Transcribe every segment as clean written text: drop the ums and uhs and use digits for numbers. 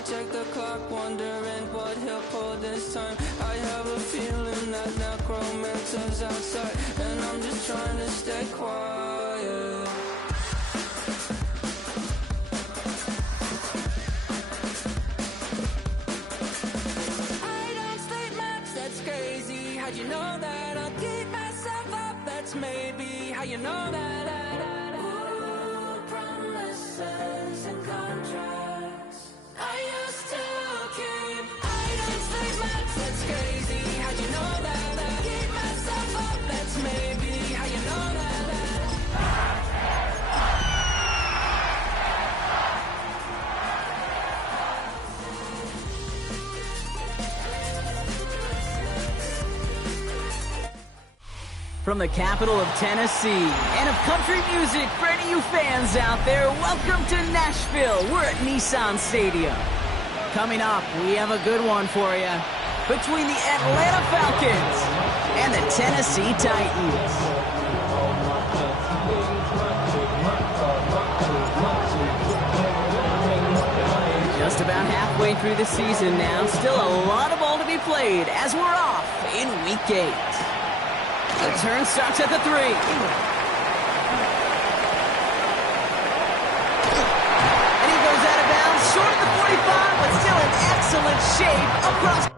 I check the clock, wondering what he'll pull this time. I have a feeling that necromancer's outside, and I'm just trying to stay quiet. I don't sleep much, that's crazy. How'd you know that? I'll keep myself up, that's maybe how you know that. Ooh, promises and contracts I used to keep. I don't sleep much, that's crazy. How'd you know that? I'll keep myself up, that's maybe how you know that. From the capital of Tennessee and of country music, for any of you fans out there, welcome to Nashville. We're at Nissan Stadium. Coming up, we have a good one for you. Between the Atlanta Falcons and the Tennessee Titans. Just about halfway through the season now. Still a lot of ball to be played as we're off in Week 8. The turn starts at the 3. And he goes out of bounds, short of the 45, but still in excellent shape across.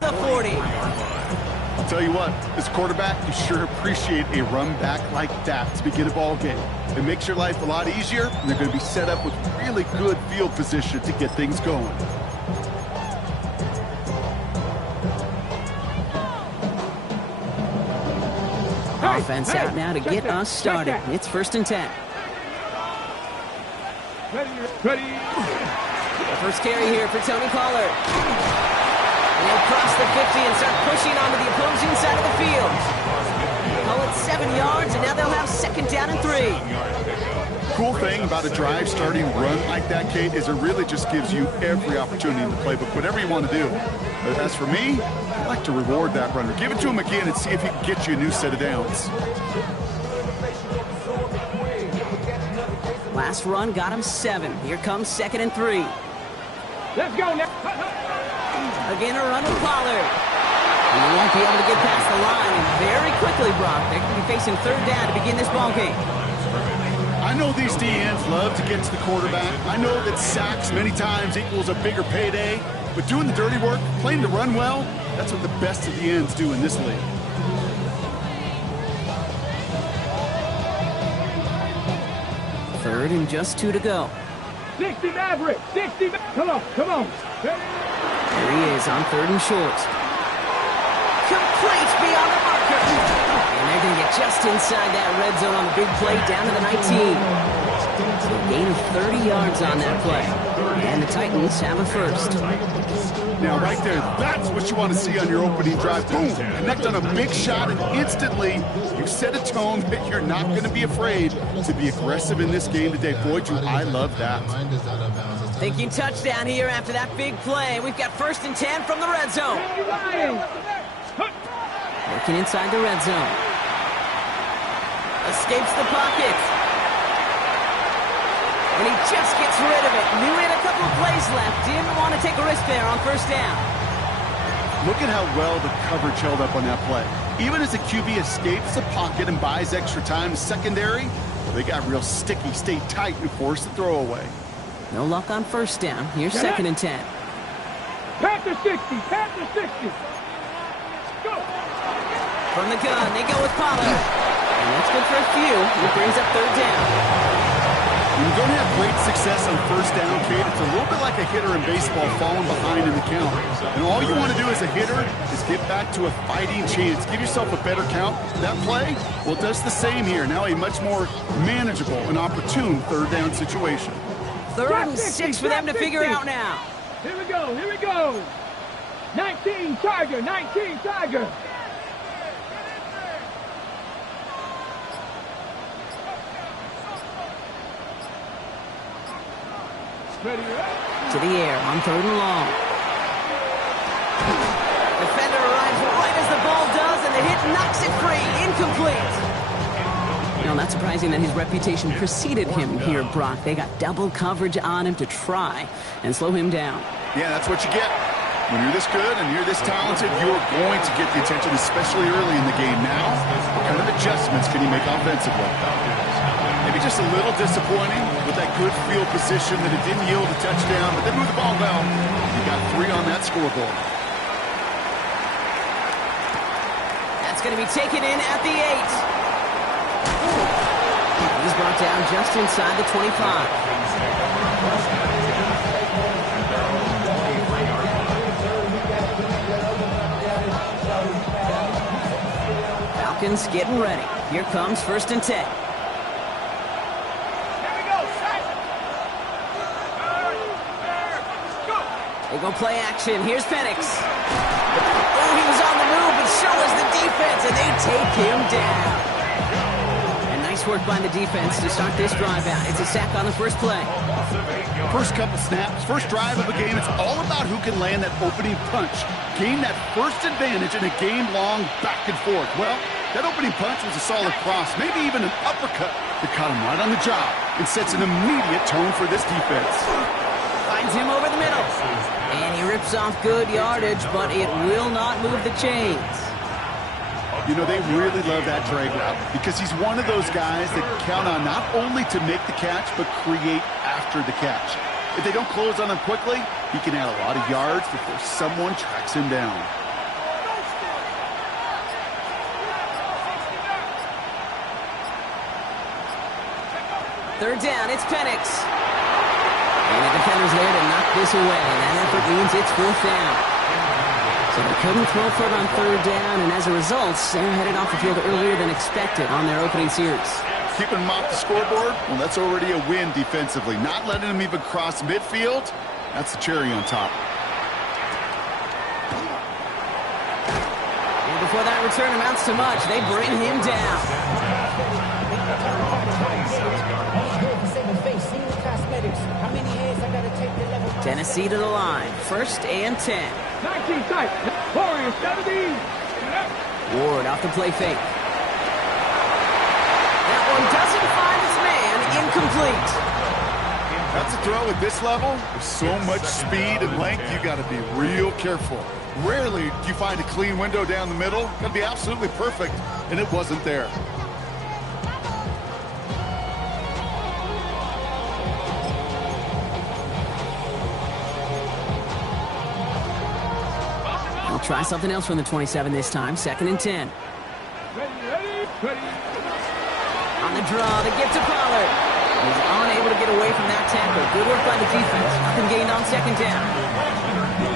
The 40. I'll tell you what, as quarterback, you sure appreciate a run back like that to begin a ball game. It makes your life a lot easier, and they're going to be set up with really good field position to get things going. Offense out now to get us started. It's 1st and 10. Ready. The first carry here for Tony Pollard. And they'll cross the 50 and start pushing onto the opposing side of the field. Call it 7 yards, and now they'll have 2nd down and 3. Cool thing about a drive starting run like that, Kate, is it really just gives you every opportunity in the playbook, whatever you want to do. But as for me, I like to reward that runner. Give it to him again and see if he can get you a new set of downs. Last run got him 7. Here comes 2nd and 3. Let's go now. Again, a run with Pollard. He won't be able to get past the line, and very quickly, Brock, they're going to be facing 3rd down to begin this ball game. I know these DNs love to get to the quarterback. I know that sacks many times equals a bigger payday, but doing the dirty work, playing to run well, that's what the best of the ends do in this league. Third and just 2 to go. 60 Maverick. 60. Come on. There he is on 3rd and short. Complete beyond the marker. And they're going to get just inside that red zone on the big play down to the 19. So a gain of 30 yards on that play. And the Titans have a first. Now, right there, that's what you want to see on your opening drive. Boom! Connect on a big shot, and instantly you set a tone that you're not going to be afraid to be aggressive in this game today. Boy, do I love that. Thinking touchdown here after that big play. We've got 1st and 10 from the red zone. Working inside the red zone. Escapes the pocket. And he just gets rid of it. Knew he had a couple of plays left. Didn't want to take a risk there on 1st down. Look at how well the coverage held up on that play. Even as the QB escapes the pocket and buys extra time to secondary, well, they got real sticky, stayed tight, and forced the throw away. No luck on 1st down. Here's 2nd and 10. Panther 60. Go. From the gun, they go with Pollard. And that's good for a few. It brings up 3rd down. When you don't have great success on first down, Kate, it's a little bit like a hitter in baseball falling behind in the count. And all you want to do as a hitter is get back to a fighting chance. Give yourself a better count. That play, well, it does the same here. Now a much more manageable and opportune third down situation. Third and 6 for them to figure out now. Here we go, here we go. 19 Tiger, 19 Tiger. Ready, To the air on third and long. Defender arrives right as the ball does, and the hit knocks it free. Incomplete. You know, not surprising that his reputation preceded him here, Brock. They got double coverage on him to try and slow him down. Yeah, that's what you get. When you're this good and you're this talented, you're going to get the attention, especially early in the game. Now, what kind of adjustments can you make offensively? Maybe just a little disappointing with that good field position that it didn't yield a touchdown, but they moved the ball well. You got 3 on that scoreboard. That's going to be taken in at the 8. He's brought down just inside the 25. Falcons getting ready. Here comes 1st and 10. They go play action. Here's Penix. Oh, he was on the move, but so was the defense, and they take him down. And nice work by the defense to start this drive out. It's a sack on the first play. First couple snaps, first drive of a game, it's all about who can land that opening punch. Gain that first advantage in a game-long back and forth. Well, that opening punch was a solid cross, maybe even an uppercut that caught him right on the job and sets an immediate tone for this defense. Finds him over the middle. And he rips off good yardage, but it will not move the chains. You know, they really love that drag route because he's one of those guys that count on not only to make the catch, but create after the catch. If they don't close on him quickly, he can add a lot of yards before someone tracks him down. Third down, it's Penix. And the defender's there to knock this away. That effort means it's 4th down. So they couldn't throw for it on 3rd down, and as a result, they're headed off the field earlier than expected on their opening series. Keeping him off the scoreboard, well, that's already a win defensively. Not letting him even cross midfield, that's the cherry on top. And before that return amounts to much, they bring him down. Tennessee to the line. 1st and 10. 19 tight. Warriors 70. Ward off the play fake. That one doesn't find its man. Incomplete. That's a throw at this level. With so much speed and length, you got to be real careful. Rarely do you find a clean window down the middle. Got to be absolutely perfect, and it wasn't there. They'll try something else from the 27 this time. 2nd and 10. Ready. On the draw, the give to Pollard. He's unable to get away from that tackle. Good work by the defense. Nothing gained on 2nd down.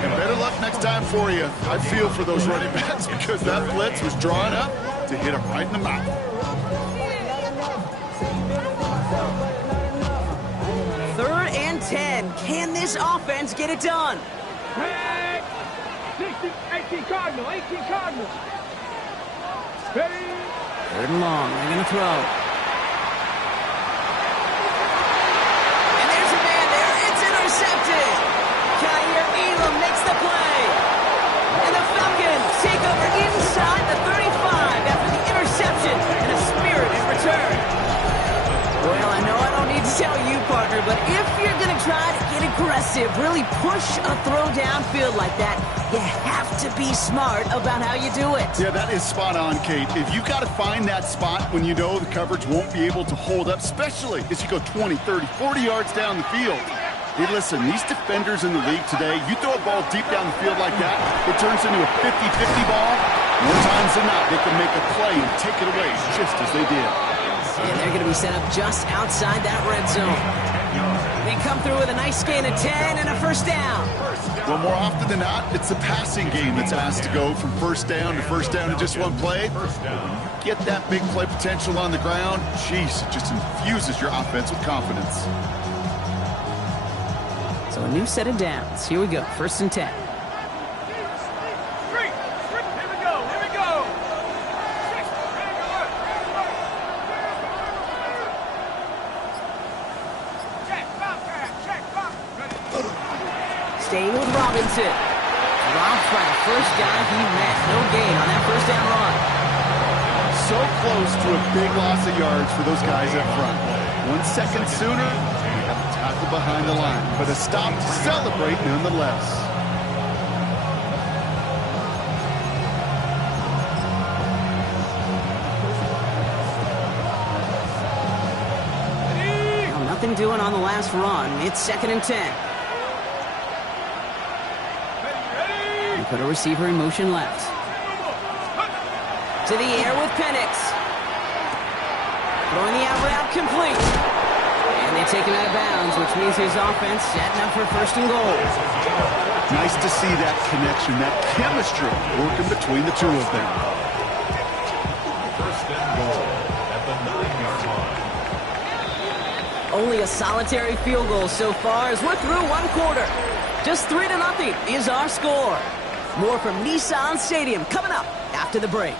And better luck next time for you. I feel for those running backs because that blitz was drawn up to hit him right in the mouth. 3rd and 10. Can this offense get it done? 18 Cardinal, 18 Cardinal. Ready. 3rd and long. They're going to throw. And there's a man there. It's intercepted. Elam makes the play. And the Falcons take over inside the 35 after the interception and a spirited return. Well, I know I don't need to tell you, partner, but if you're going to try to get aggressive, really push a throw downfield like that, you have to be smart about how you do it. Yeah, that is spot on, Kate. If you got to find that spot when you know the coverage won't be able to hold up, especially as you go 20, 30, 40 yards down the field. Hey, listen, these defenders in the league today, you throw a ball deep down the field like that, it turns into a 50-50 ball. More times than not, they can make a play and take it away just as they did. And they're going to be set up just outside that red zone. They come through with a nice gain of 10 and a first down. Well, more often than not, it's the passing game that's asked to go from first down in just one play. Get that big play potential on the ground, jeez, it just infuses your offense with confidence. So a new set of downs. Here we go, 1st and 10. Staying with Robinson. Dropped by the first guy he met. No gain on that first down run. So close to a big loss of yards for those guys up front. 1 second sooner, you have a tackle behind the line. But a stop to celebrate nonetheless. Well, nothing doing on the last run. It's 2nd and 10. Put a receiver in motion left. To the air with Penix. Throwing the out route complete. And they take him out of bounds, which means his offense setting up for 1st and goal. Nice to see that connection, that chemistry working between the two of them. 1st and goal at the 9-yard line. Only a solitary field goal so far as we're through 1 quarter. Just 3-0 is our score. More from Nissan Stadium coming up after the break.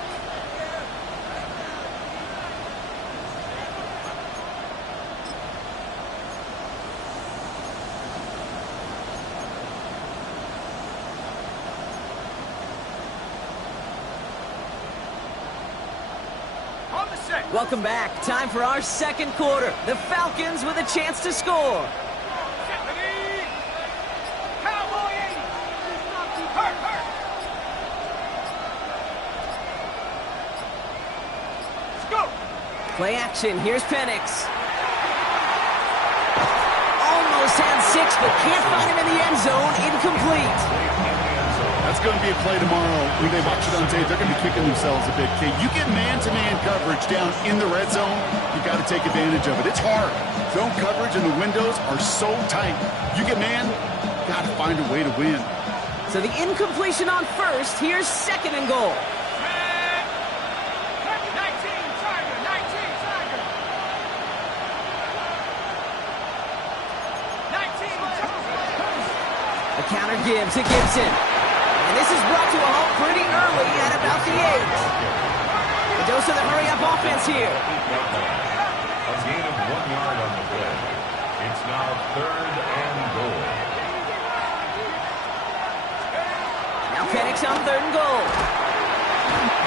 Welcome back. Time for our 2nd quarter. The Falcons with a chance to score. Play action. Here's Penix. Almost had 6, but can't find him in the end zone. Incomplete. That's going to be a play tomorrow. When they watch it on tape, they're going to be kicking themselves a bit. Okay, you get man-to-man coverage down in the red zone, you got to take advantage of it. It's hard. Zone coverage and the windows are so tight. You get man, got to find a way to win. So the incompletion on 1st. Here's 2nd and goal. A counter give to Gibson. And this is brought to a halt pretty early at about the 8. A dose of the hurry-up offense here. A gain of 1 yard on the play. It's now 3rd and goal. Now Penix on 3rd and goal.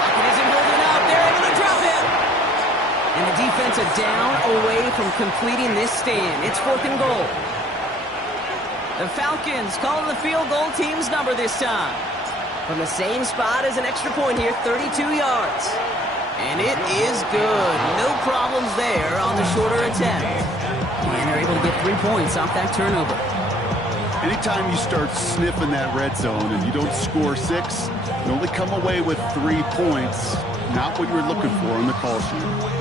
Pocket isn't holding up. They're able to drop him. And the defense are down away from completing this stand. It's 4th and goal. The Falcons calling the field goal team's number this time. From the same spot as an extra point here, 32 yards. And it is good. No problems there on the shorter attempt. And they're able to get 3 points off that turnover. Anytime you start sniffing that red zone and you don't score 6, you only come away with 3 points. Not what you were looking for on the call sheet.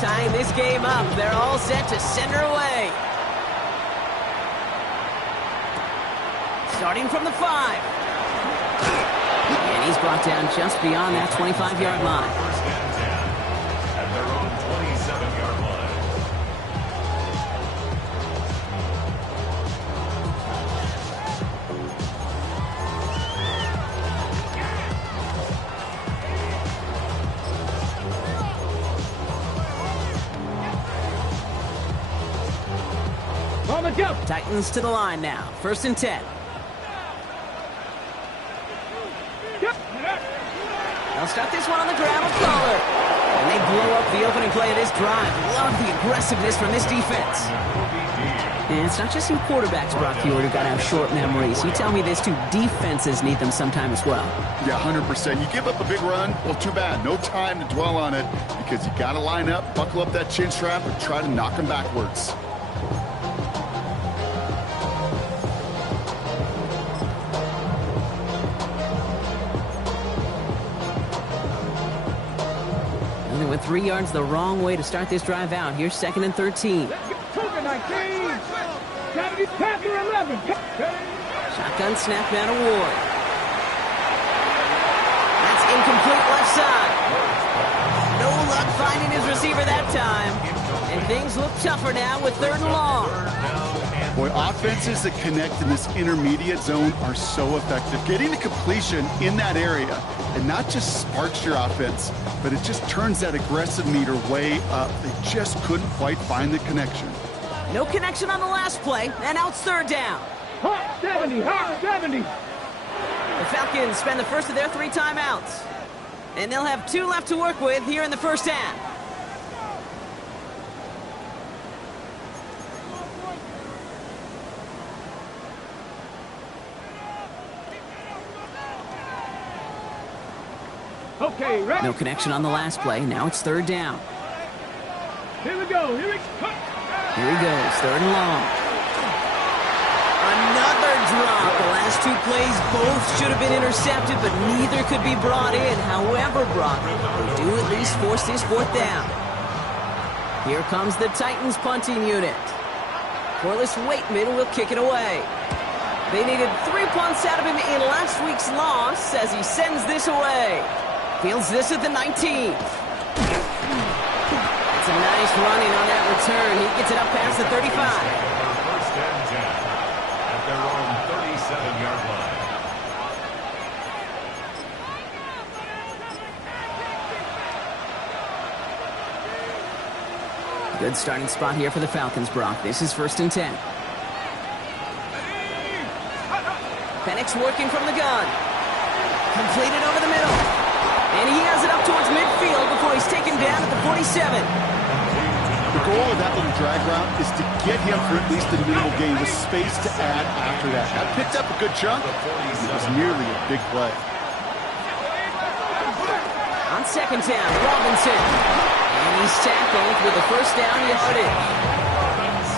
Tying this game up, they're all set to send her away. Starting from the 5. And he's brought down just beyond that 25-yard line. 1st and 10 at their own 27-yard line. Titans to the line now. 1st and 10. They'll start this one on the ground with Collar. And they blow up the opening play of this drive. Love the aggressiveness from this defense. And it's not just some quarterbacks, Brock Huard, who got to have short memories. You tell me this too, defenses need them sometime as well. Yeah, 100%. You give up a big run, well, too bad. No time to dwell on it because you got to line up, buckle up that chin strap, and try to knock them backwards. 3 yards the wrong way to start this drive out. Here's 2nd and 13. 19. 70, pass or 11. Shotgun snap down to Ward. That's incomplete left side. No luck finding his receiver that time. And things look tougher now with 3rd and long. Boy, offenses that connect in this intermediate zone are so effective. Getting the completion in that area, and not just sparks your offense, but it just turns that aggressive meter way up. They just couldn't quite find the connection. No connection on the last play, and now it's 3rd down. Hot 70, hot 70. The Falcons spend the first of their 3 timeouts. And they'll have 2 left to work with here in the first half. Okay, ready? No connection on the last play. Now it's 3rd down. Here we go. Here we go. Here he goes, 3rd and long. Another drop. The last 2 plays both should have been intercepted, but neither could be brought in. However, Brock, they do at least force this 4th down. Here comes the Titans punting unit. Corliss Waitman will kick it away. They needed 3 punts out of him in last week's loss as he sends this away. Fields this at the 19. It's a nice running on that return. He gets it up past the 35. First and 10 at their own 37-yard line. Good starting spot here for the Falcons, Brock. This is 1st and 10. Penix working from the gun. Completed over the middle. And he has it up towards midfield before he's taken down at the 47. The goal of that little drag route is to get him for at least a minimal gain with space to add after that. That picked up a good chunk. It was nearly a big play. On 2nd down, Robinson. And he's tackled with a 1st down yardage.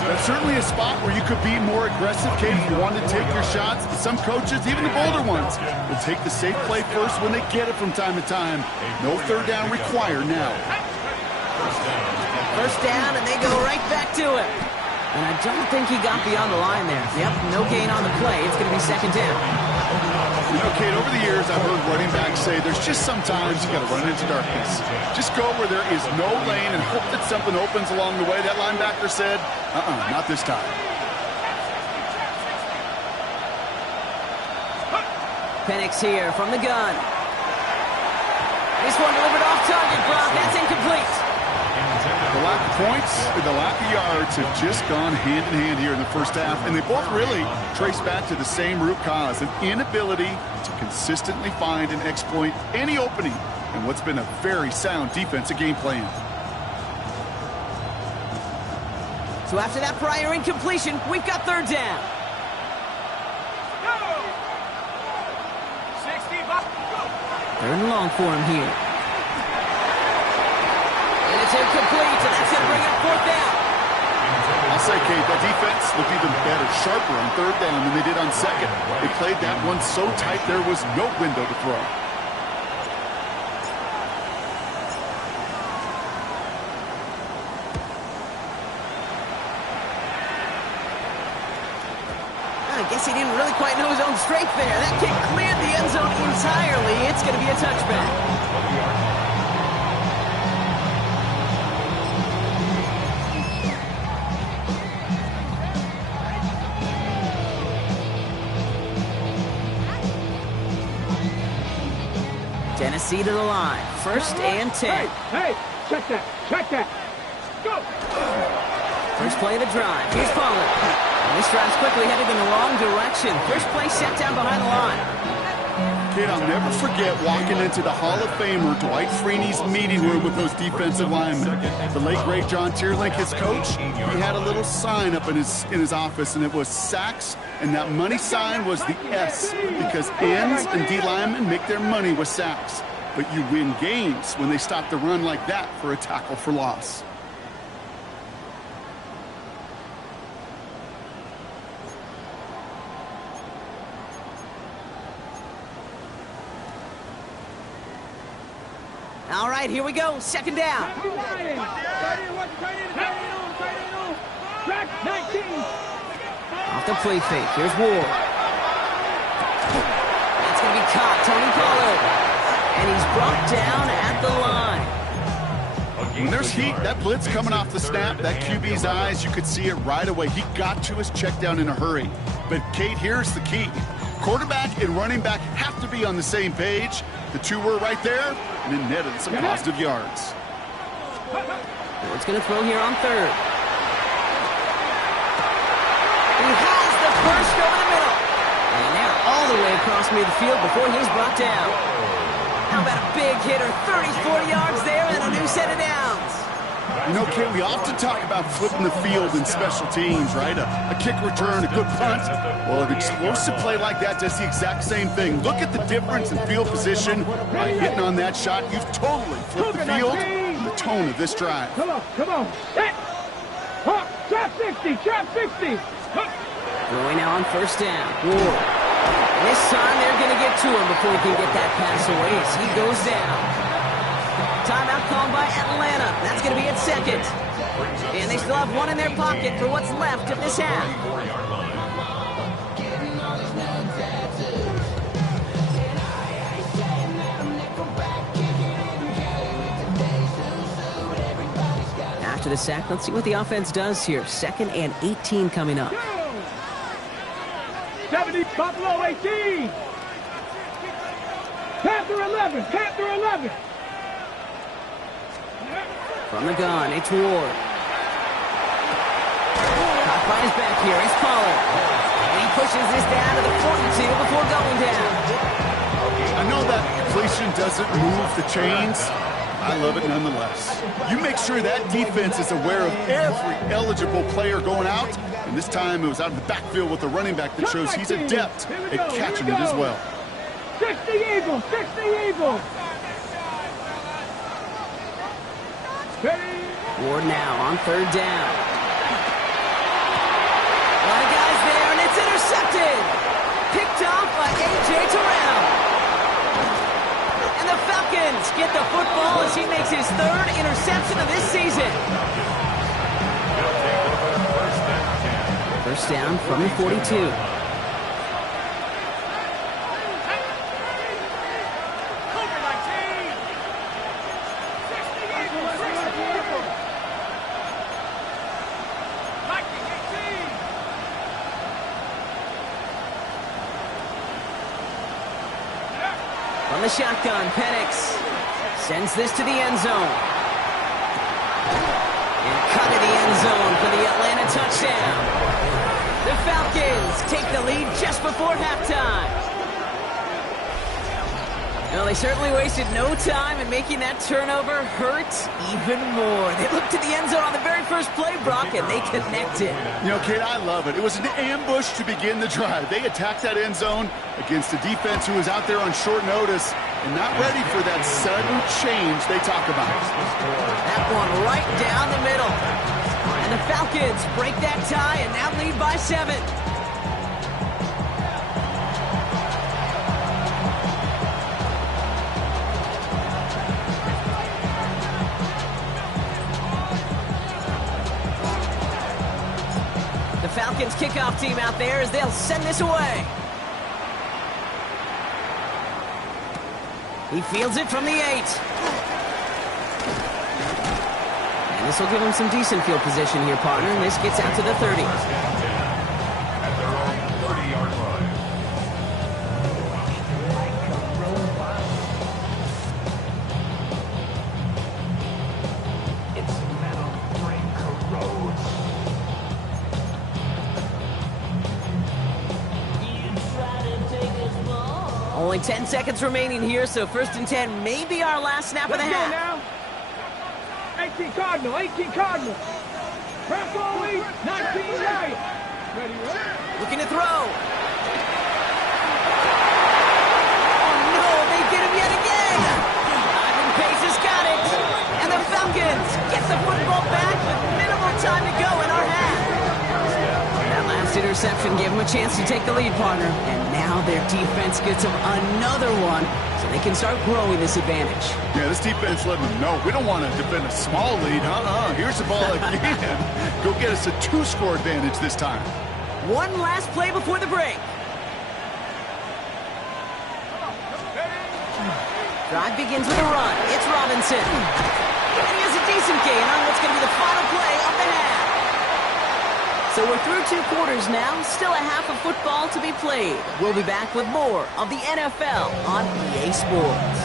That's certainly a spot where you could be more aggressive, Kate, if you wanted to take your shots. But some coaches, even the bolder ones, will take the safe play first when they get it from time to time. No 3rd down required now. 1st down, and they go right back to it. And I don't think he got beyond the line there. Yep, no gain on the play. It's going to be 2nd down. You know, Kate, over the years, I've heard running backs say there's just sometimes you got to run into darkness. Just go where there is no lane and hope that something opens along the way. That linebacker said, not this time. Penix here from the gun. This one delivered off target, Brock. That's incomplete. The lack of points and the lack of yards have just gone hand in hand here in the first half, and they both really trace back to the same root cause, an inability to consistently find and exploit any opening in what's been a very sound defensive game plan. So after that prior incompletion, we've got 3rd down. 3rd and long for him here. And it's incomplete, and that's going to bring up 4th down. I'll say, Kate, that defense looked even better, sharper on 3rd down than they did on 2nd. They played that one so tight there was no window to throw. I guess he didn't really quite know his own strength there. That kick cleared the end zone entirely. It's going to be a touchback. Tennessee to the line. 1st and 10. Hey, check that. Check that. Go. First play of the drive. Here's Pollard. And this drive's quickly headed in the wrong direction. First play set down behind the line. Kid, I'll never forget walking into the Hall of Famer Dwight Freeney's meeting room with those defensive linemen. The late, great John Tierlink, his coach, he had a little sign up in his office, and it was sacks, and that money sign was the S, because ends and D linemen make their money with sacks. But you win games when they stop the run like that for a tackle for loss. All right, here we go. Second down. Track 19. Off the play fake. Here's Ward. That's going to be caught. Tony Pollard. And he's brought down at the line. When there's heat, that blitz coming off the snap, that QB's eyes, you could see it right away. He got to his check down in a hurry. But, Kate, here's the key. Quarterback and running back have to be on the same page. The two were right there, and it netted some positive yards. Ward's going to throw here on third. He has the first over the middle. And they're all the way across midfield before he's brought down. How about a big hitter, 30, 40 yards there and a new set of downs. You know, Kate, we often talk about flipping the field in special teams, right? A kick return, a good punt. Well, an explosive play like that does the exact same thing. Look at the difference in field position by hitting on that shot. You've totally flipped the field and the tone of this drive. Come on. Hit. Trap 60, trap 60. Throwing now on first down. Ward. And this time they're going to get to him before he can get that pass away as he goes down. Timeout called by Atlanta. That's going to be at second. And they still have one in their pocket for what's left of this half. After the sack, let's see what the offense does here. 2nd and 18 coming up. 70, Buffalo 18. Panther 11, Panther 11. From the gun, it's Ward. Caught by his back here, it's Pollard. And he pushes this down to the 42 before going down. I know that inflation doesn't move the chains. I love it nonetheless. You make sure that defense is aware of every eligible player going out. And this time it was out of the backfield with the running back that shows he's adept at catching it as well. 60 Eagles, 60 Eagles. Ward now on third down. A lot of guys there, and it's intercepted. Picked off by A.J. Terrell. And the Falcons get the football as he makes his 3rd interception of this season. First down from the 42. From the shotgun, Penix sends this to the end zone. And cut to the end zone for the Atlanta touchdown. The Falcons take the lead just before halftime. Well, they certainly wasted no time in making that turnover hurt even more. They looked to the end zone on the very first play, Brock, and they connected. You know, Kate, I love it. It was an ambush to begin the drive. They attacked that end zone against a defense who was out there on short notice and not ready for that sudden change they talk about. That one right down the middle. And the Falcons break that tie and now lead by 7. The Falcons kickoff team out there as they'll send this away. He fields it from the 8. And this will give him some decent field position here, partner. And this gets out to the 30. At their own 30-yard line. It's metal ring corrodes. You try to take us ball. Only 10 seconds remaining here, so 1st and 10 may be our last snap of the half. Now. 18 Cardinal, 18 Cardinal. Press only, 19 right. Ready, ready. Looking to throw. Oh no, they get him yet again. Ivan Pace has got it. And the Falcons get the football back with minimal time to go in our half. That last interception gave them a chance to take the lead, partner. And now their defense gets them another one, so they can start growing this advantage. Yeah, this defense letting them know we don't want to defend a small lead. Here's the ball again. Go get us a 2-score advantage this time. One last play before the break. Drive begins with a run. It's Robinson. And he has a decent gain on what's going to be the final play of the half. So we're through 2 quarters now. Still a half of football to be played. We'll be back with more of the NFL on EA Sports.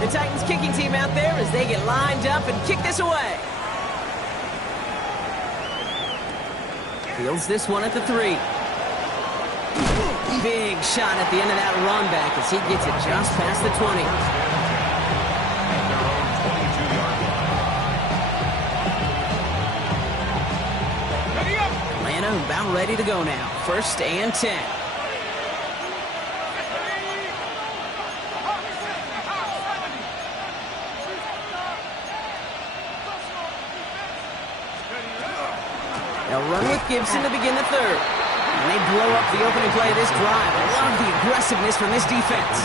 The Titans kicking team out there as they get lined up and kick this away. Fields this one at the 3. Big shot at the end of that run back as he gets it just past the 20. Atlanta about ready to go now. 1st and 10. They'll run with Gibson to begin the 3rd. And they blow up the opening play of this drive. I love the aggressiveness from this defense.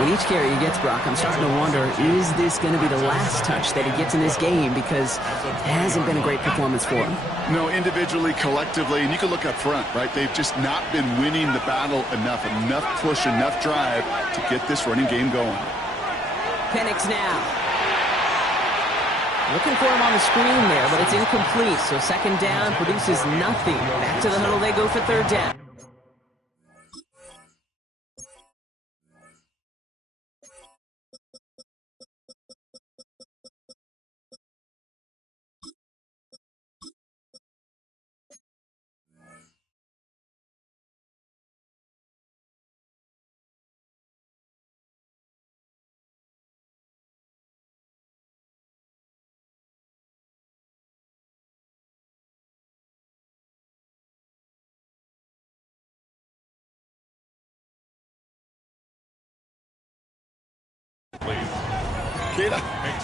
With each carry he gets, Brock, I'm starting to wonder, is this going to be the last touch that he gets in this game? Because it hasn't been a great performance for him. No, individually, collectively, and you can look up front, right? They've just not been winning the battle enough push, enough drive to get this running game going. Penix now. Looking for him on the screen there, but it's incomplete. So 2nd down produces nothing. Back to the huddle they go for 3rd down.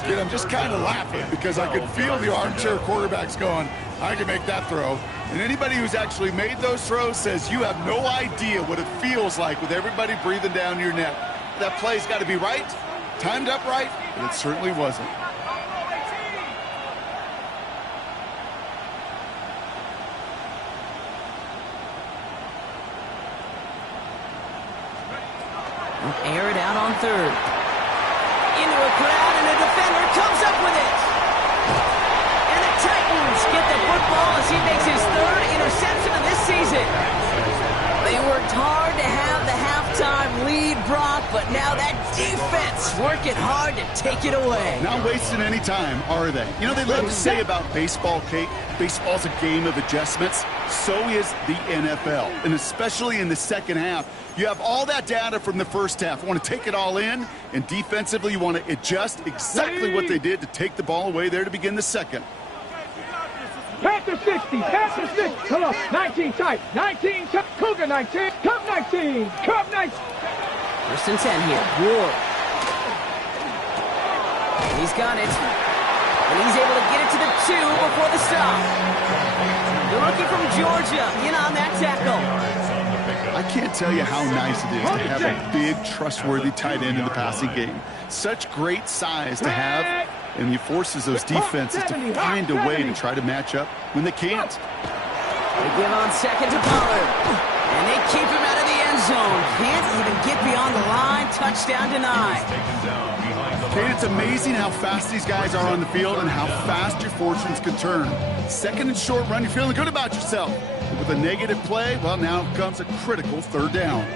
Kid, I'm just kind of laughing because I could feel the armchair quarterbacks going, I can make that throw. And anybody who's actually made those throws says you have no idea what it feels like with everybody breathing down your neck. That play's got to be right, timed up right, and it certainly wasn't. Air it out on 3rd. Into a crowd, and a defender comes up with it. And the Titans get the football as he makes his 3rd interception of this season. They worked hard to have the halftime lead, Brock, but now that defense working hard to take it away. Not wasting any time, are they? You know, they love to say about baseball, Kate, baseball's a game of adjustments. So is the NFL, and especially in the 2nd half. You have all that data from the 1st half. You want to take it all in, and defensively you want to adjust exactly what they did to take the ball away there to begin the 2nd. Panther 60, Panther 60. Come on, 19 tight, 19 tight. Cougar 19, Cub 19, Cub 19. 1st and 10 here. Ward. He's got it. And he's able to get it to the 2 before the stop. The rookie from Georgia in on that tackle. I can't tell you how nice it is to have a big, trustworthy tight end in the passing game. Such great size to have, and he forces those defenses to find a way to try to match up when they can't. They give on 2nd to Pollard, and they keep him out of the end zone. Can't even get beyond the line. Touchdown denied. Kate, it's amazing how fast these guys are on the field and how fast your fortunes can turn. 2nd and short run, you're feeling good about yourself. With a negative play, well, now comes a critical 3rd down.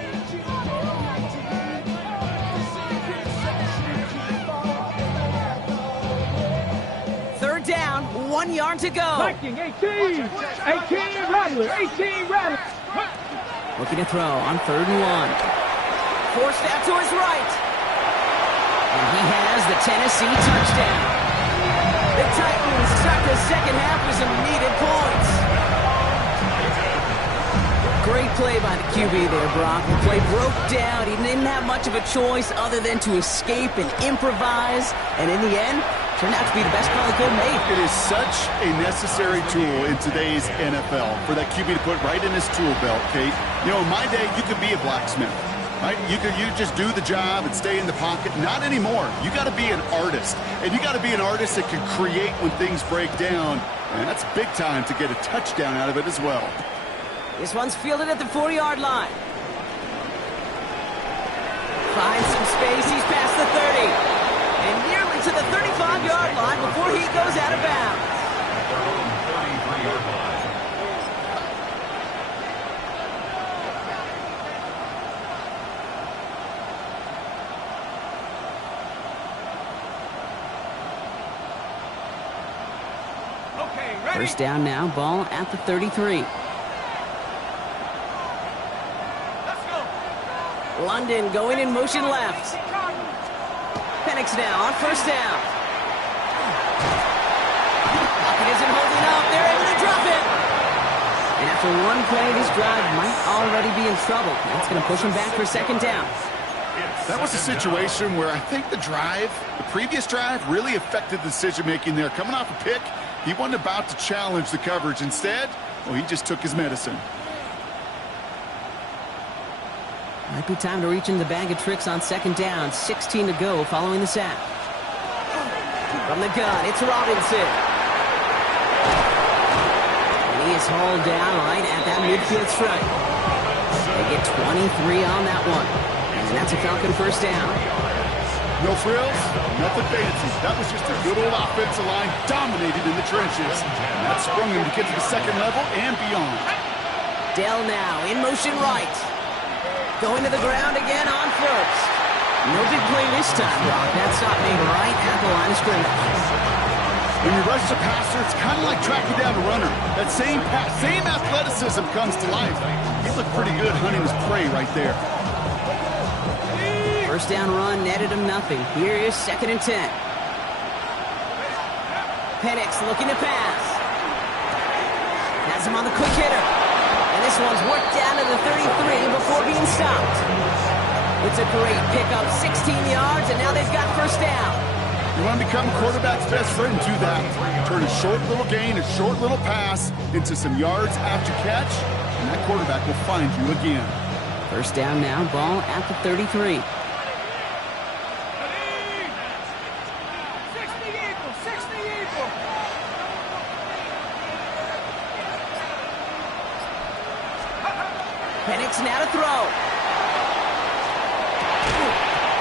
Third down, 1 yard to go. Viking 18, 18 Rattler, 18 Rattler. Looking to throw on 3rd and 1. Forced out to his right. And he has the Tennessee touchdown. The Titans start the 2nd half with some needed points. play by the QB there, Brock. The play broke down. He didn't have much of a choice other than to escape and improvise. And in the end, turned out to be the best call he could have made. It is such a necessary tool in today's NFL for that QB to put right in his tool belt, Kate. You know, in my day, you could be a blacksmith, right? You just do the job and stay in the pocket. Not anymore. You got to be an artist. And you got to be an artist that can create when things break down. And that's big time to get a touchdown out of it as well. This one's fielded at the 40-yard line. Finds some space. He's past the 30. And nearly to the 35-yard line before he goes out of bounds. 33-yard line. First down now, ball at the 33. London going in motion left. Penix now on first down. Pocket isn't holding up. They're able to drop it. And after one play, this drive might already be in trouble. That's going to push him back for second down. That was a situation where I think the previous drive, really affected the decision-making there. Coming off a pick, he wasn't about to challenge the coverage. Instead, well, he just took his medicine. Might be time to reach in the bag of tricks on second down. 16 to go following the sack. From the gun, it's Robinson. And he is hauled down right at that midfield stripe. They get 23 on that one. And that's a Falcon first down. No frills, nothing fancy. That was just a good old offensive line dominated in the trenches. And that sprung him to get to the second level and beyond. Dell now in motion right. Going to the ground again on first. No big play this time, Brock. That stop made right at the line of scrimmage. When you rush the passer, it's kind of like tracking down a runner. That same athleticism comes to life. He looked pretty good hunting his prey right there. First down run netted him nothing. Here is second and 10. Penix looking to pass. Has him on the quick hitter. And this one's worked down to the 33 before being stopped. It's a great pickup, 16 yards, and now they've got first down. You want to become a quarterback's best friend, do that. Turn a short little gain, a short little pass into some yards after catch, and that quarterback will find you again. First down now, ball at the 33. Penix now to throw.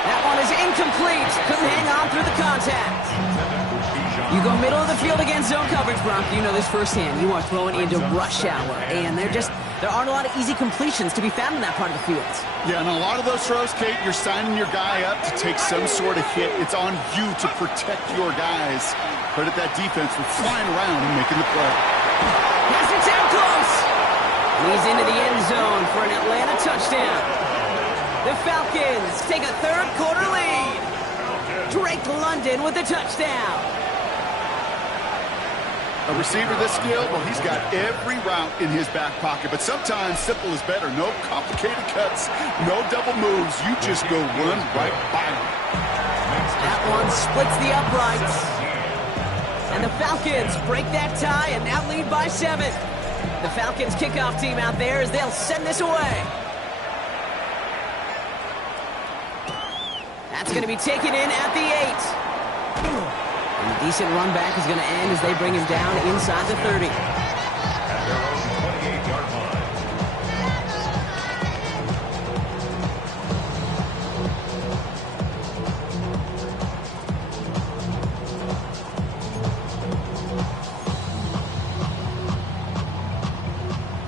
That one is incomplete. Couldn't hang on through the contact. You go middle of the field against zone coverage, Brock. You know this firsthand. You are throwing into rush hour, and there aren't a lot of easy completions to be found in that part of the field. Yeah, and a lot of those throws, Kate, you're signing your guy up to take some sort of hit. It's on you to protect your guys. Credit that defense for flying around and making the play. Pass it down close. He's into the end zone for an Atlanta touchdown. The Falcons take a third quarter lead. Drake London with the touchdown. A receiver this skilled, well, he's got every route in his back pocket, but sometimes simple is better. No complicated cuts, no double moves. You just go run right by him. That one splits the uprights. And the Falcons break that tie and now lead by 7. The Falcons kickoff team out there as they'll send this away. That's going to be taken in at the 8. And a decent run back is going to end as they bring him down inside the 30. At their own 28-yard line.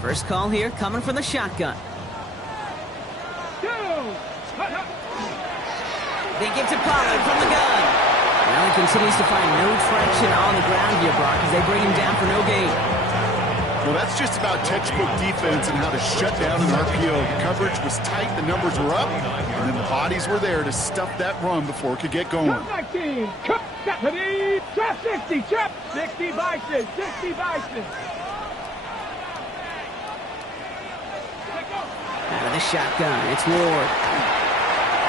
First call here coming from the shotgun. They give to Pollard from the gun. Now he continues to find no traction on the ground here, Brock, as they bring him down for no gain. Well, that's just about textbook defense and how to shut down an RPO. The coverage was tight, the numbers were up, and then the bodies were there to stuff that run before it could get going. Trap 19, trap 60, trap 60 Bison, 60 Bison. shotgun. It's Ward.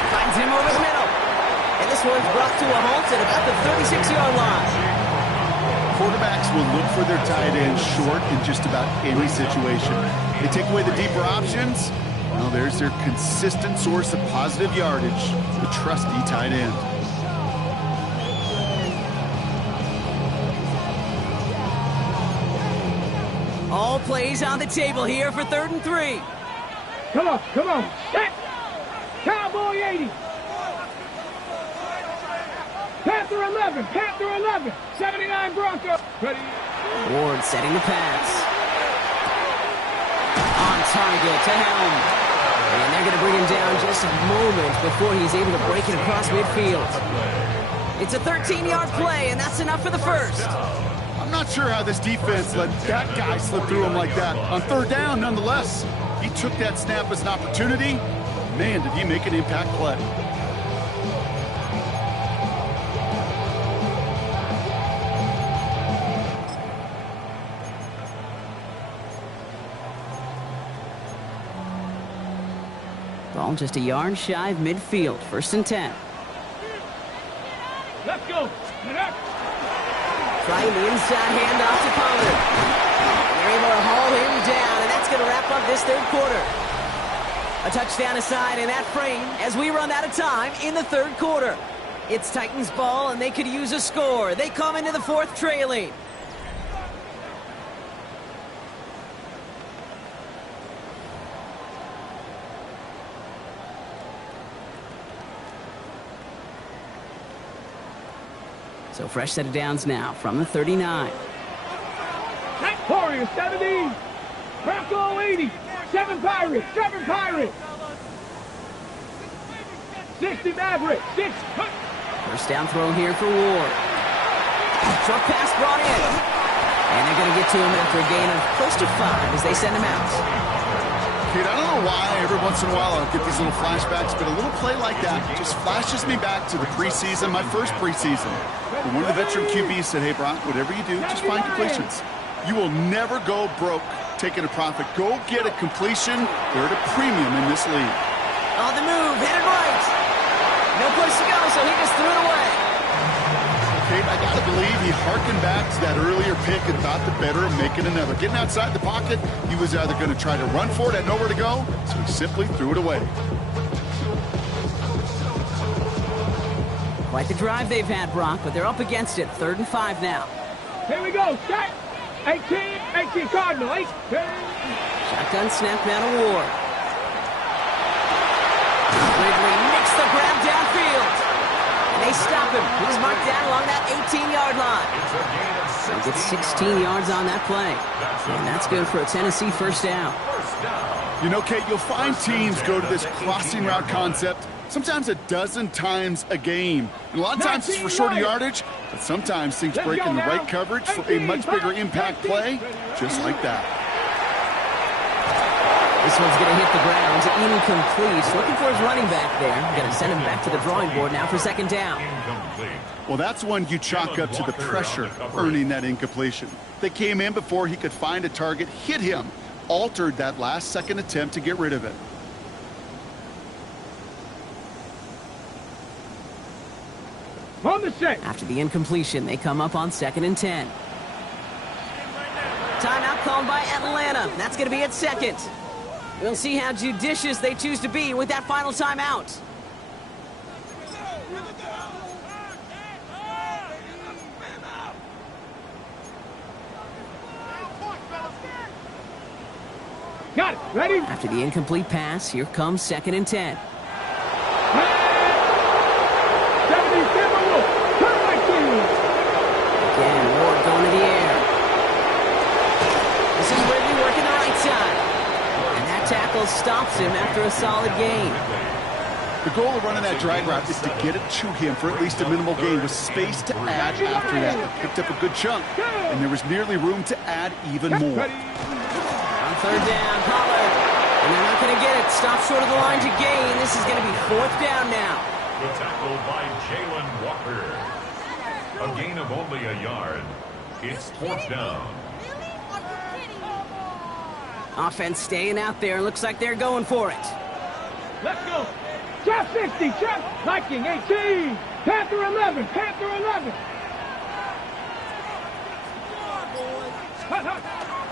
Finds him over the middle. And this one's brought to a halt at about the 36-yard line. Quarterbacks will look for their tight end short in just about any situation. They take away the deeper options. Well, there's their consistent source of positive yardage, the trusty tight end. All plays on the table here for 3rd and 3. Come on, come on. Set. Cowboy 80. Panther 11, Panther 11. 79 Bronco. Ready. Ward setting the pass. On target to Helm. And they're going to bring him down just a moment before he's able to break it across midfield. It's a 13-yard play, and that's enough for the first. I'm not sure how this defense let that guy slip through him like that. On 3rd down, nonetheless, he took that snap as an opportunity. Man, did he make an impact play. Ball just a yard shy of midfield. 1st and 10. Let's go. Trying the inside handoff to Pollard. They're able to haul him down, and that's going to wrap up this 3rd quarter. A touchdown aside in that frame as we run out of time in the 3rd quarter. It's Titans ball, and they could use a score. They come into the 4th trailing. So fresh set of downs now from the 39. Warriors 70. Bronco 80. 7 Pirates. 7 Pirates. 60 Mavericks. 6. First down throw here for Ward. Short pass brought in. And they're going to get to him after a gain of close to 5 as they send him out. Kid, I don't know why every once in a while I'll get these little flashbacks, but a little play like that just flashes me back to the preseason, my first preseason. When one of the veteran QBs said, hey, Brock, whatever you do, just find completions. You will never go broke taking a profit. Go get a completion. They're at a premium in this league. On the move, headed right. No place to go, so he just threw it away. Okay, I got to believe he harkened back to that earlier pick and thought the better of making another. Getting outside the pocket, he was either going to try to run for it, had nowhere to go, so he simply threw it away. Quite the drive they've had, Brock, but they're up against it. 3rd and 5 now. Here we go. Set. 18 Cardinal. 18. Shotgun snap now to Ward. Ridley makes the grab downfield. And they stop him. He was marked down along that 18-yard line. He gets 16 yards on that play. And that's good for a Tennessee first down. You know, Kate, you'll find teams go to this crossing route concept sometimes a dozen times a game. And a lot of times it's for shorter yardage, but sometimes things break in the right coverage for a much bigger impact play, just like that. This one's going to hit the ground, incomplete. Looking for his running back there. Going to send him back to the drawing board now for 2nd down. Well, that's one you chalk up to the pressure earning that incompletion. They came in before he could find a target, hit him, altered that last-second attempt to get rid of it. On the set. After the incompletion, they come up on 2nd and 10. Timeout called by Atlanta. That's going to be at 2nd. We'll see how judicious they choose to be with that final timeout. Got it. Ready? After the incomplete pass, here comes 2nd and 10. 77 Wolf. Turn right field. Again, Ward going to the air. This is Ridley working the right side. And that tackle stops him after a solid gain. The goal of running that drag route is to get it to him for at least a minimal gain with space to add after that. He picked up a good chunk, and there was nearly room to add even more. On 3rd down, Pollard. And they're not going to get it. Stop short of the line to gain. This is going to be 4th down now. The tackle by Jalen Walker. A gain of only a yard. It's 4th down. Offense staying out there. Looks like they're going for it. Let's go. Chap 60, Chap. Viking 18. Panther 11, Panther 11.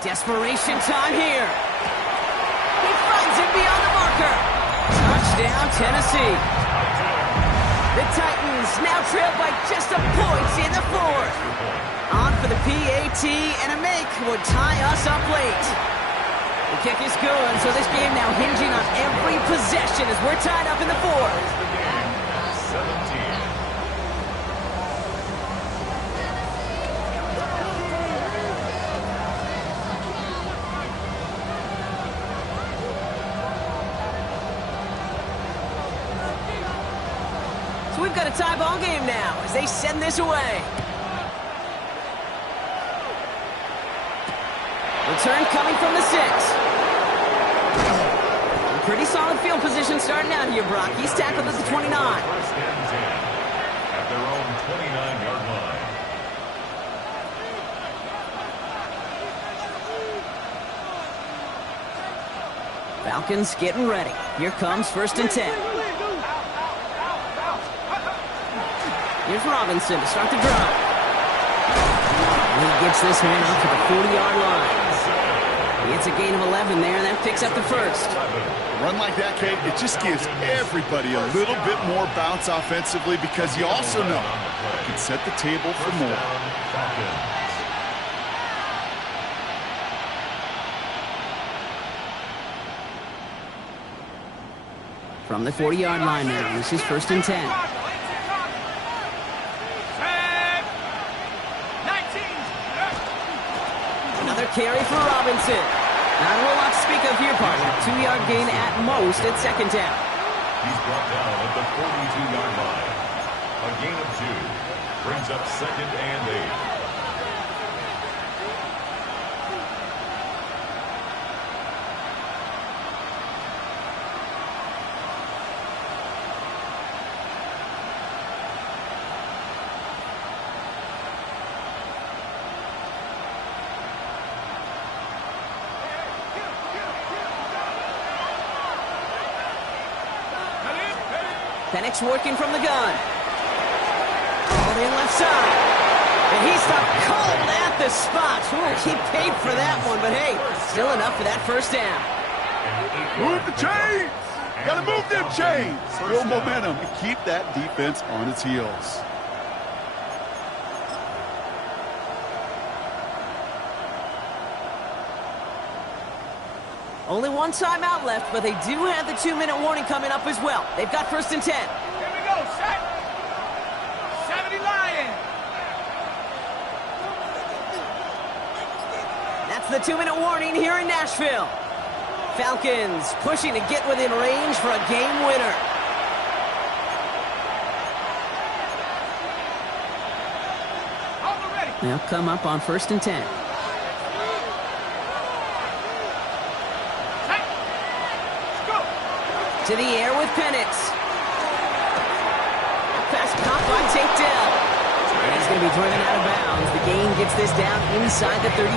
Desperation time here. He finds it beyond the marker. Touchdown, Tennessee. The Titans now trail by just a point in the fourth. On for the PAT, and a make would tie us up late. The kick is good, so this game now hinging on every possession as we're tied up in the fourth. The game, 17. So we've got a tie ball game now as they send this away. Return coming from the 6. Pretty solid field position starting out here, Brock. He's tackled at the 29. First and 10 at their own 29-yard line. Falcons getting ready. Here comes first and 10. Here's Robinson to start the drive. He gets this one up to the 40-yard line. It's a gain of 11 there, and that picks up the first. A run like that, Kate, it just gives everybody a little bit more bounce offensively because you also know you can set the table for more. From the 40-yard line now, this is first and 10. Another carry for Robinson. Not a whole lot to speak of here, partner. 2-yard gain at most at second down. He's brought down at the 42-yard line. A gain of 2 brings up second and 8. Penix working from the gun. All in left side. And he stopped cold at the spot. Ooh, he paid for that one, but hey, still enough for that first down. Move the chains! Gotta move them chains! Build momentum and keep that defense on its heels. Only one timeout left, but they do have the 2-minute warning coming up as well. They've got first and 10. Here we go, set. 70 Lions. That's the 2-minute warning here in Nashville. Falcons pushing to get within range for a game winner. They'll come up on first and 10. To the air with Penix. Pass caught by Tate Dell. And he's going to be driven out of bounds. The gain gets this down inside the 35.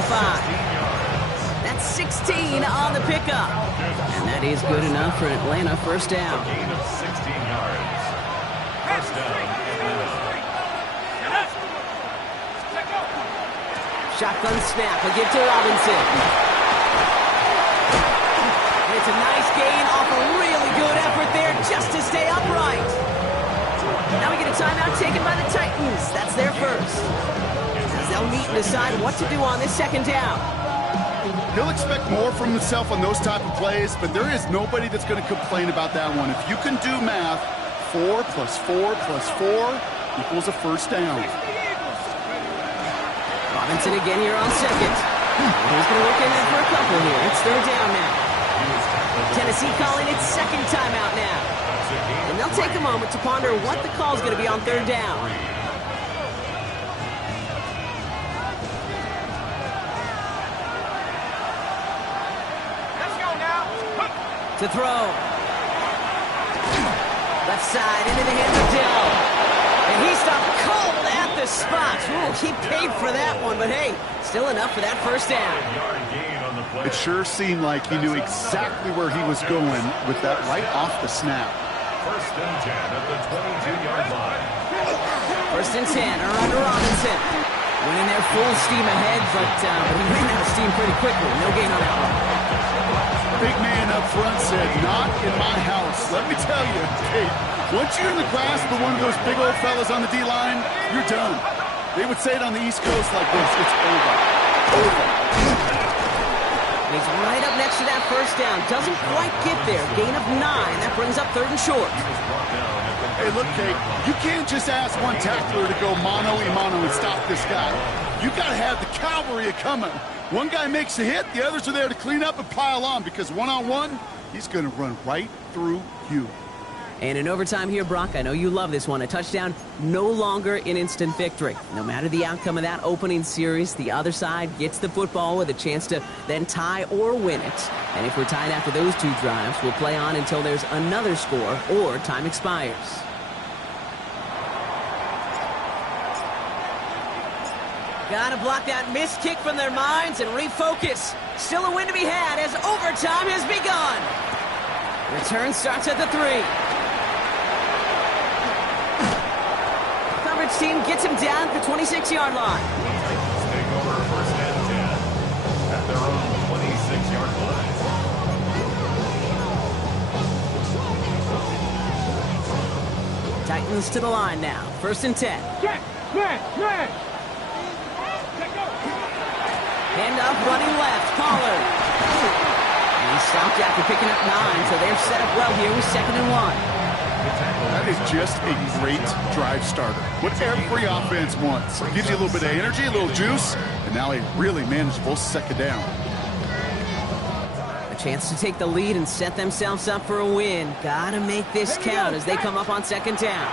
That's 16 on the pickup. And that is good enough for Atlanta first down. A gain of 16 yards. First down, Atlanta. Shotgun snap. A give to Robinson. It's a nice gain off a really good effort there just to stay upright. Now we get a timeout taken by the Titans. That's their first. As they'll meet and decide what to do on this second down. He'll expect more from himself on those type of plays, but there is nobody that's going to complain about that one. If you can do math, 4 plus 4 plus 4 equals a first down. Robinson again here on second. He's going to work in there for a couple here. It's third down now. Tennessee calling its second timeout now. And they'll take a moment to ponder what the call is going to be on third down. Let's go now. To throw. Left side into the hands of Dell. And he stopped cold at the spot. Ooh, he paid for that one, but hey, still enough for that first down. Yard gain on the It sure seemed like he knew exactly where he was going with that right off the snap. First and 10 at the 22-yard line. First and 10, around Robinson. Winning their full steam ahead, but he ran out of steam pretty quickly. No gain on that one. Big man up front said, "Not in my house." Let me tell you, hey, once you're in the grasp of one of those big old fellas on the D-line, you're done. They would say it on the East Coast like this: it's over. Over. He's right up next to that first down. Doesn't quite get there. Gain of 9. That brings up 3rd and short. Hey, look, Kate, you can't just ask one tackler to go mano-a-mano and stop this guy. You got to have the cavalry coming. One guy makes a hit, the others are there to clean up and pile on, because one-on-one, he's going to run right through you. And in overtime here, Brock, I know you love this one. A touchdown, no longer an instant victory. No matter the outcome of that opening series, the other side gets the football with a chance to then tie or win it. And if we're tied after those 2 drives, we'll play on until there's another score or time expires. Gotta block that missed kick from their minds and refocus. Still a win to be had as overtime has begun. Return starts at the 3. Coverage team gets him down at the 26-yard line. Titans take over first and 10 at their own 26-yard line. Titans to the line now. First and 10. Check, smash. Hand off running left. Pollard. And he stopped after picking up 9, so they're set up well here with 2nd and 1. That is just a great drive starter. What every offense wants. It gives you a little bit of energy, a little juice, and now a really manageable 2nd down. A chance to take the lead and set themselves up for a win. Gotta make this count as they come up on 2nd down.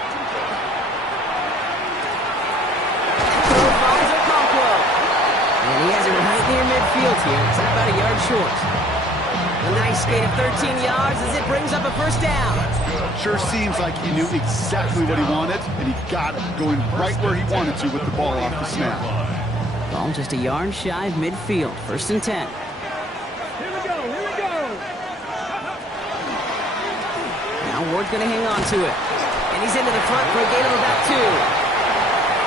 And he has it right near midfield here. It's about a yard short. A nice gain of 13 yards as it brings up a first down. Sure seems like he knew exactly what he wanted, and he got it, going right where he wanted to with the ball off the snap. Ball just a yard shy of midfield. First and 10. Here we go. Now Ward's going to hang on to it. And he's into the front for a gain of about 2.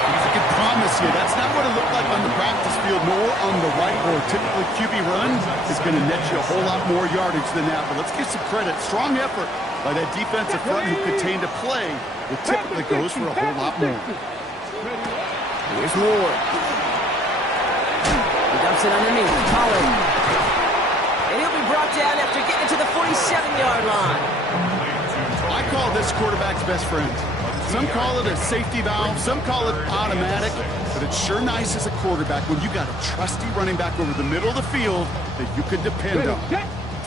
I can promise you, that's not what it looked like on the practice field, nor on the whiteboard. Typically, QB run is going to net you a whole lot more yardage than that. But let's give some credit. Strong effort by that defensive front who contained a play that typically goes for a whole lot more. Here's Ward. He dumps it underneath. Pollard. And he'll be brought down after getting to the 47-yard line. I call this quarterback's best friend. Some call it a safety valve, some call it automatic, but it's sure nice as a quarterback when you got a trusty running back over the middle of the field that you can depend on.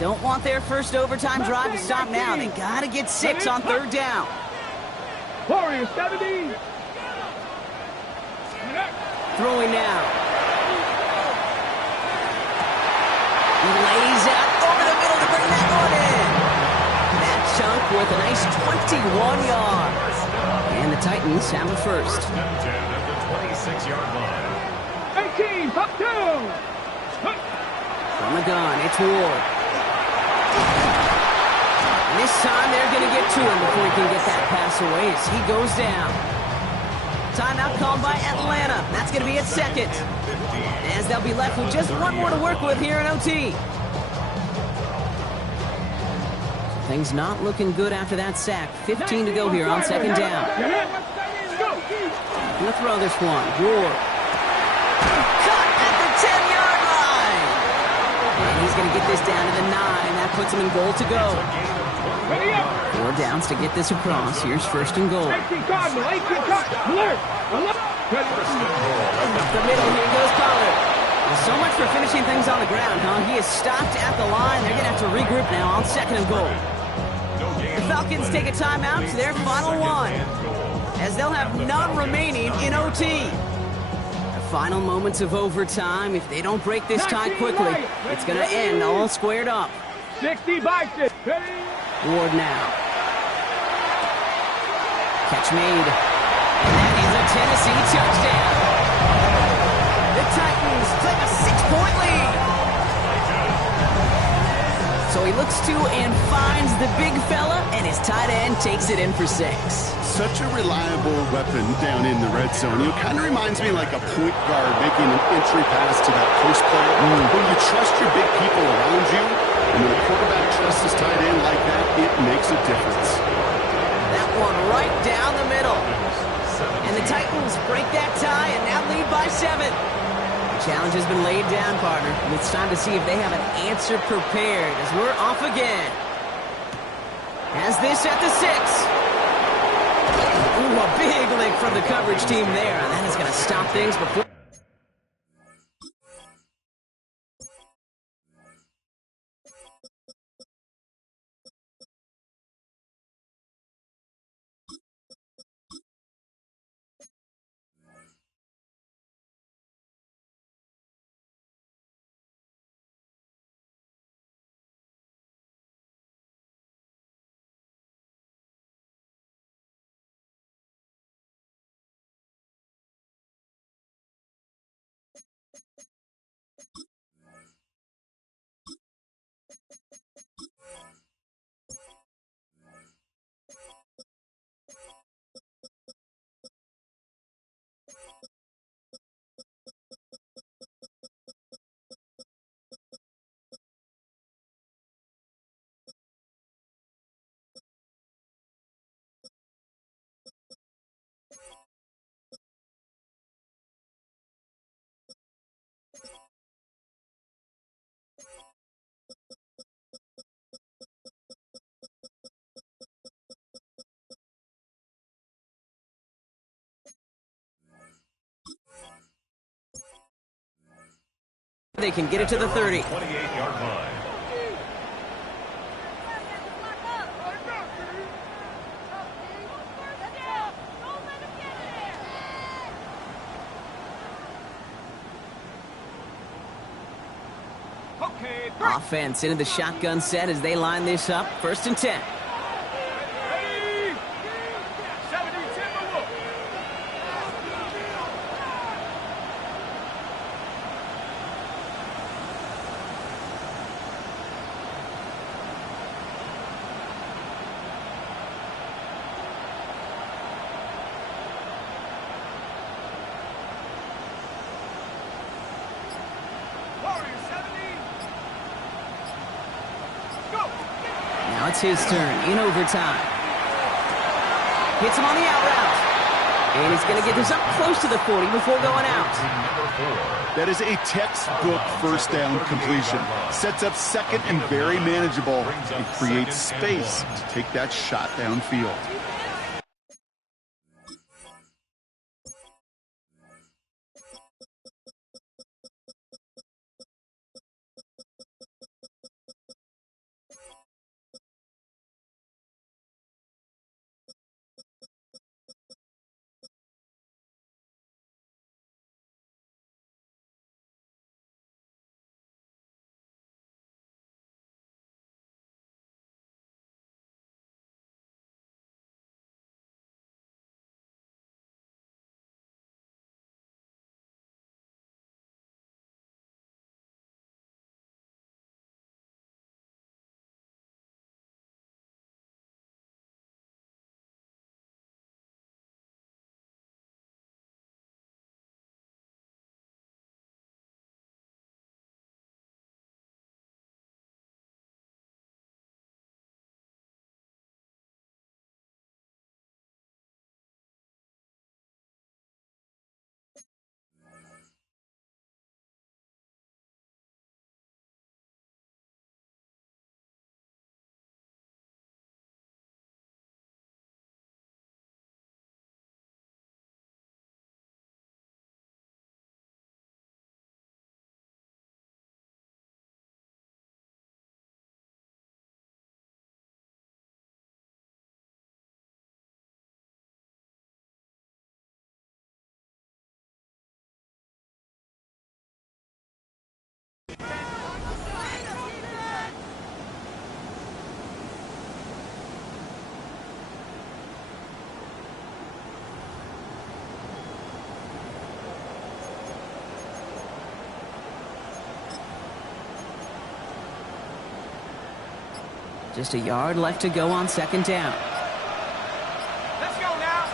Don't want their first overtime drive to stop now. They got to get 6 on 3rd down. Warriors 70. Throwing now. He lays out over the middle to bring that one in. That chunk worth a nice 21 yards. And the Titans have it first. 10 at the 26-yard line. 18, pop down. From the gun, it's Ward. And this time they're going to get to him before he can get that pass away as he goes down. Timeout called by Atlanta. That's going to be at 2nd. As they'll be left with just 1 more to work with here in OT. Things not looking good after that sack. 15 to go here on 2nd down. He'll throw this one. Ward. Cut at the 10-yard line. And he's going to get this down to the 9. That puts him in goal to go. 4 downs to get this across. Here's 1st and goal. Up the middle, here goes Pollard. Well, so much for finishing things on the ground, huh? He is stopped at the line. They're going to have to regroup now on 2nd and goal. The Falcons take a timeout to their final 1, as they'll have none remaining in OT. The final moments of overtime. If they don't break this tie quickly, it's going to end all squared up. 60 by 6. Ward now. Catch made. And that is a Tennessee touchdown. The Titans claim a 6-point lead. So he looks to and finds the big fella, and his tight end takes it in for 6. Such a reliable weapon down in the red zone. It kind of reminds me like a point guard making an entry pass to that post player. When you trust your big people around you, and when a quarterback trusts his tight end like that, it makes a difference. That one right down the middle. And the Titans break that tie and now lead by 7. The challenge has been laid down, partner, and it's time to see if they have an answer prepared as we're off again. Has this at the 6. Ooh, a big lick from the coverage team there, and that is going to stop things before... They can get it to the 30. 28-yard line. Okay, Offense into the shotgun set as they line this up. 1st and 10. ready. 70, Timberwolves. Warriors, 70. Go. Now it's his turn in overtime. Hits him on the out route. And he's going to get this up close to the 40 before going out. Number 4. That is a textbook first down completion. Sets up second and very manageable. It creates space to take that shot downfield. Just a yard left to go on second down. Let's go now.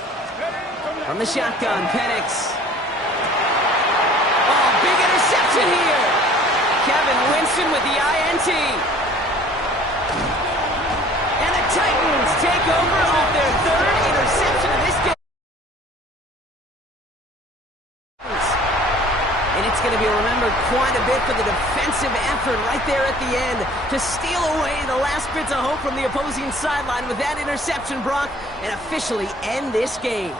From the shotgun, Penix. Oh, big interception here. Kevin Winston with the INT. And the Titans take over off their third interception of this game. And it's going to be remembered quite a bit for the defensive effort right there at the end to steal away the last bits of hope from the opposing sideline with that interception, Brock, and officially end this game.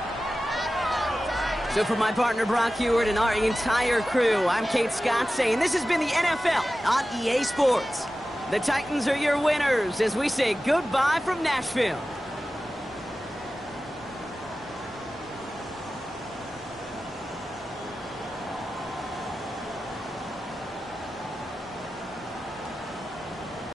So for my partner Brock Heward and our entire crew, I'm Kate Scott saying this has been the NFL on EA Sports. The Titans are your winners as we say goodbye from Nashville.